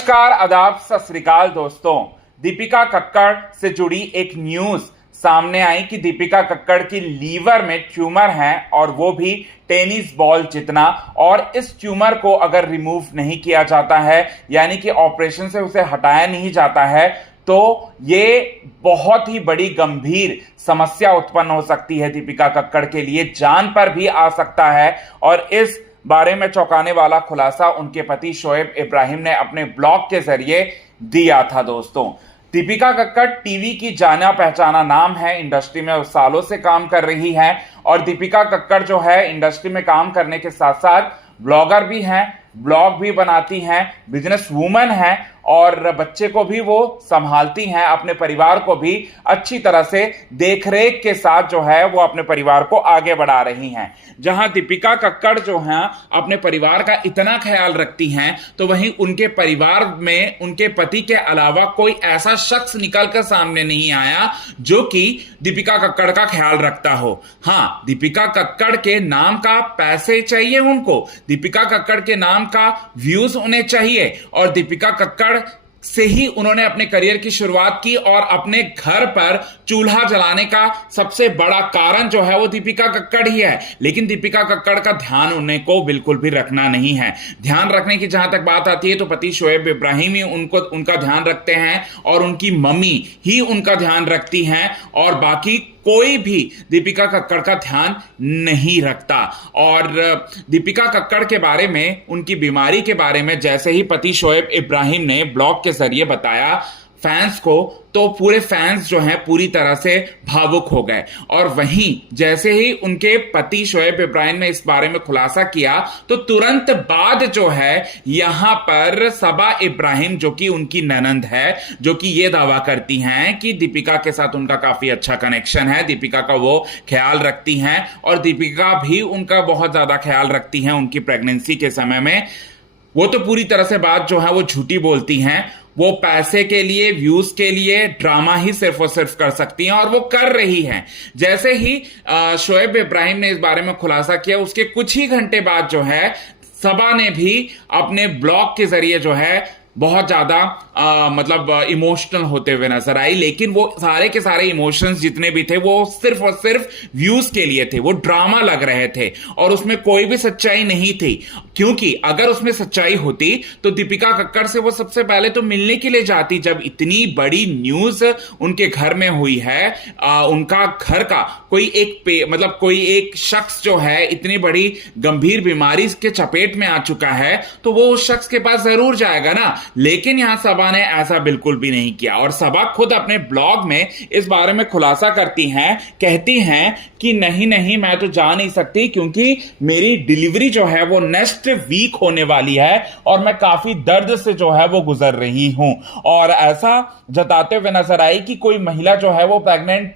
नमस्कार, आदाब, सत श्री अकाल दोस्तों। दीपिका कक्कड़ से जुड़ी एक न्यूज सामने आई कि दीपिका कक्कड़ की लीवर में ट्यूमर है और वो भी टेनिस बॉल जितना, और इस ट्यूमर को अगर रिमूव नहीं किया जाता है, यानी कि ऑपरेशन से उसे हटाया नहीं जाता है, तो ये बहुत ही बड़ी गंभीर समस्या उत्पन्न हो सकती है दीपिका कक्कड़ के लिए, जान पर भी आ सकता है। और इस बारे में चौंकाने वाला खुलासा उनके पति शोएब इब्राहिम ने अपने ब्लॉग के जरिए दिया था। दोस्तों, दीपिका कक्कड़ टीवी की जाना पहचाना नाम है, इंडस्ट्री में सालों से काम कर रही है। और दीपिका कक्कड़ जो है इंडस्ट्री में काम करने के साथ साथ ब्लॉगर भी हैं, ब्लॉग भी बनाती हैं, बिजनेस वूमन हैं और बच्चे को भी वो संभालती हैं, अपने परिवार को भी अच्छी तरह से देखरेख के साथ जो है वो अपने परिवार को आगे बढ़ा रही हैं। जहां दीपिका कक्कड़ जो हैं अपने परिवार का इतना ख्याल रखती हैं, तो वहीं उनके परिवार में उनके पति के अलावा कोई ऐसा शख्स निकलकर सामने नहीं आया जो कि दीपिका कक्कड़ का ख्याल रखता हो। हां, दीपिका कक्कड़ के नाम का पैसे चाहिए उनको, दीपिका कक्कड़ के नाम का व्यूज उन्हें चाहिए, और दीपिका कक्कड़ से ही उन्होंने अपने करियर की शुरुआत की। और अपने घर पर चूल्हा जलाने का सबसे बड़ा कारण जो है वो दीपिका कक्कड़ ही है। लेकिन दीपिका कक्कड़ का ध्यान उन्हें को बिल्कुल भी रखना नहीं है। ध्यान रखने की जहां तक बात आती है तो पति शोएब इब्राहिम ही उनका ध्यान रखते हैं और उनकी मम्मी ही उनका ध्यान रखती हैं, और बाकी कोई भी दीपिका कक्कड़ का ध्यान नहीं रखता। और दीपिका कक्कड़ के बारे में, उनकी बीमारी के बारे में जैसे ही पति शोएब इब्राहिम ने ब्लॉग के जरिए बताया फैंस को, तो पूरे फैंस जो हैं पूरी तरह से भावुक हो गए। और वहीं जैसे ही उनके पति शोएब इब्राहिम ने इस बारे में खुलासा किया, तो तुरंत बाद जो है यहां पर सबा इब्राहिम, जो कि उनकी ननंद है, जो कि ये दावा करती हैं कि दीपिका के साथ उनका काफी अच्छा कनेक्शन है, दीपिका का वो ख्याल रखती हैं और दीपिका भी उनका बहुत ज्यादा ख्याल रखती हैं उनकी प्रेगनेंसी के समय में। वो तो पूरी तरह से बात जो है वो झूठी बोलती हैं। वो पैसे के लिए, व्यूज के लिए ड्रामा ही सिर्फ और सिर्फ कर सकती हैं और वो कर रही हैं। जैसे ही शोएब इब्राहिम ने इस बारे में खुलासा किया, उसके कुछ ही घंटे बाद जो है सबा ने भी अपने ब्लॉग के जरिए जो है बहुत ज्यादा मतलब इमोशनल होते हुए नजर आई। लेकिन वो सारे के सारे इमोशंस जितने भी थे वो सिर्फ और सिर्फ व्यूज के लिए थे, वो ड्रामा लग रहे थे और उसमें कोई भी सच्चाई नहीं थी। क्योंकि अगर उसमें सच्चाई होती तो दीपिका कक्कड़ से वो सबसे पहले तो मिलने के लिए जाती। जब इतनी बड़ी न्यूज उनके घर में हुई है, उनका घर का कोई एक शख्स जो है इतनी बड़ी गंभीर बीमारी के चपेट में आ चुका है, तो वो उस शख्स के पास जरूर जाएगा ना। लेकिन यहां सबा ने ऐसा बिल्कुल भी नहीं किया। और सबा खुद अपने ब्लॉग में इस बारे में खुलासा करती हैं, कहती हैं कि नहीं नहीं, मैं तो जा नहीं सकती क्योंकि मेरी डिलीवरी जो है वो नेक्स्ट वीक होने वाली है और मैं काफी दर्द से जो है वो गुजर रही हूं। और ऐसा जताते हुए नजर आई कि कोई महिला जो है वो प्रेग्नेंट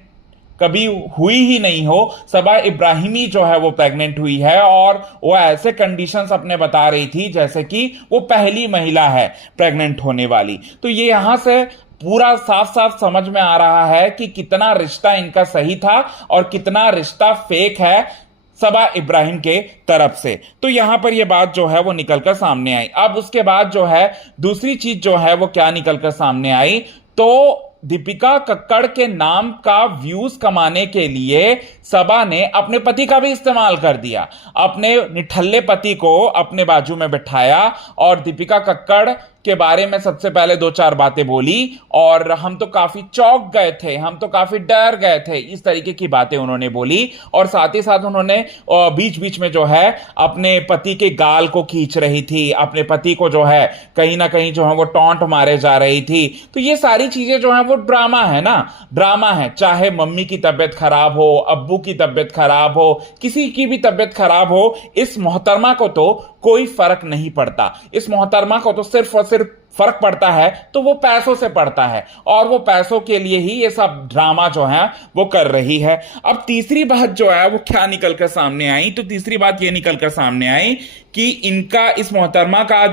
कभी हुई ही नहीं हो, सबा इब्राहिमी जो है वो प्रेग्नेंट हुई है। और वो ऐसे कंडीशंस अपने बता रही थी जैसे कि वो पहली महिला है प्रेग्नेंट होने वाली। तो ये यहां से पूरा साफ साफ समझ में आ रहा है कि कितना रिश्ता इनका सही था और कितना रिश्ता फेक है सबा इब्राहिम के तरफ से। तो यहां पर यह बात जो है वो निकलकर सामने आई। अब उसके बाद जो है दूसरी चीज जो है वो क्या निकलकर सामने आई, तो दीपिका कक्कड़ के नाम का व्यूज कमाने के लिए सबा ने अपने पति का भी इस्तेमाल कर दिया। अपने निठल्ले पति को अपने बाजू में बिठाया और दीपिका कक्कड़ के बारे में सबसे पहले दो चार बातें बोली और हम तो काफी चौंक गए थे, हम तो काफी डर गए थे, इस तरीके की बातें उन्होंने बोली। और साथ ही साथ उन्होंने बीच बीच में जो है अपने पति के गाल को खींच रही थी, अपने पति को जो है कहीं ना कहीं जो है वो टॉन्ट मारे जा रही थी। तो ये सारी चीजें जो है वो ड्रामा है ना, ड्रामा है। चाहे मम्मी की तबीयत खराब हो, अब्बू की तबीयत खराब हो, किसी की भी तबीयत खराब हो, इस मोहतरमा को तो कोई फर्क नहीं पड़ता। इस मोहतरमा को तो सिर्फ और सिर्फ फर्क पड़ता है तो वो पैसों से पड़ता है और वो पैसों के लिए ही ये सब ड्रामा जो है वो कर रही है। अब तीसरी बात जो है वो क्या निकलकर सामने आई, तो तीसरी बात ये निकलकर सामने आई कि इनका इस मोहतरमा का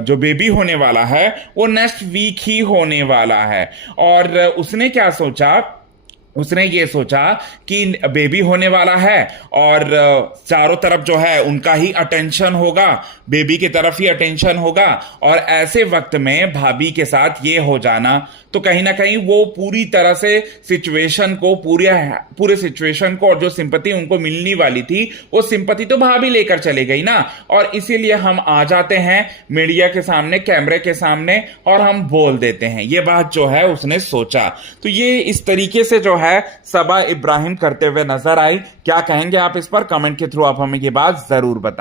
जो बेबी होने वाला है वो नेक्स्ट वीक ही होने वाला है। और उसने क्या सोचा उसने ये सोचा कि बेबी होने वाला है और चारों तरफ जो है उनका ही अटेंशन होगा, बेबी की तरफ ही अटेंशन होगा, और ऐसे वक्त में भाभी के साथ ये हो जाना तो कहीं ना कहीं वो पूरी तरह से सिचुएशन को पूरे सिचुएशन को, और जो सिंपैथी उनको मिलने वाली थी वो सिंपैथी तो भाभी लेकर चले गई ना। और इसीलिए हम आ जाते हैं मीडिया के सामने, कैमरे के सामने, और हम बोल देते हैं। ये बात जो है उसने सोचा। तो ये इस तरीके से जो है सबा इब्राहिम करते हुए नजर आई। क्या कहेंगे आप इस पर? कमेंट के थ्रू आप हमें ये बात जरूर बताएं।